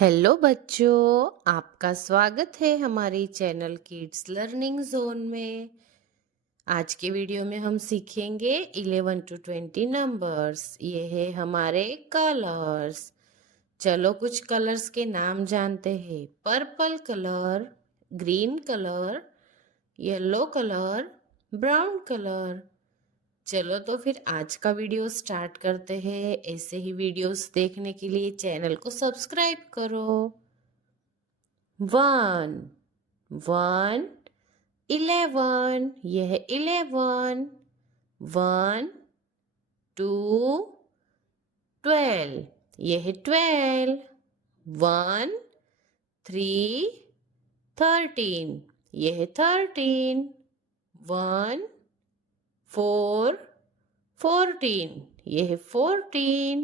Hello बच्चों, आपका स्वागत है हमारी चैनल किड्स लर्निंग जोन में। आज के वीडियो में हम सीखेंगे 11 to 20 नंबर्स। ये है हमारे कलर्स। चलो कुछ कलर्स के नाम जानते हैं। Purple colour, green colour, yellow colour, brown colour. चलो तो फिर आज का वीडियो स्टार्ट करते हैं। ऐसे ही वीडियोस देखने के लिए चैनल को सब्सक्राइब करो। 1 1 11, यह 11। 1 2 12, यह 12। 1 3 13, यह 13। 1 4 14, यह 14।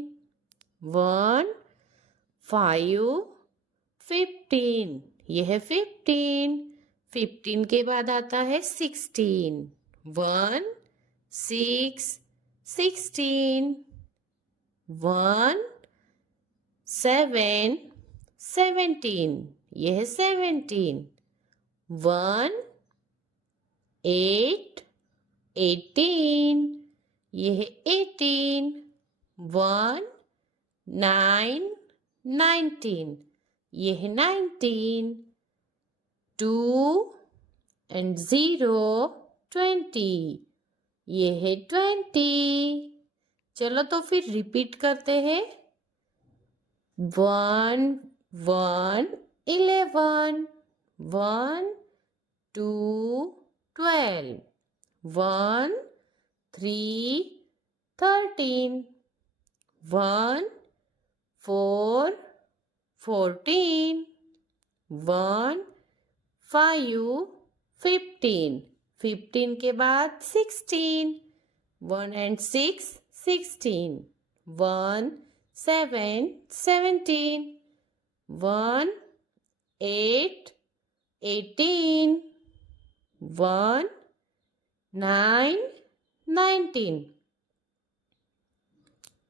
1 5 15, यह 15। 15 के बाद आता है 16। 1 6 16। 1 7 17, यह 17। 1 8 18, यह 18। 1 9 19, यह 19। 2 and 0 20, यह है 20। चलो तो फिर रिपीट करते हैं। 1 1 11, 1 2 12, 1 3 13, 1 4 14, 1 5 15। 15 के बाद 16। 1 and 6 16। 1 7 17। 1 8 18। 1 9 19।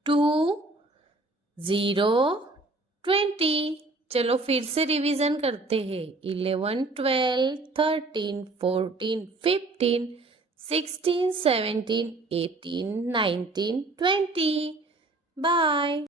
2 0 20। चलो फिर से रिवीजन करते हैं। 11 12 13 14 15 16 17 18 19 20। बाय।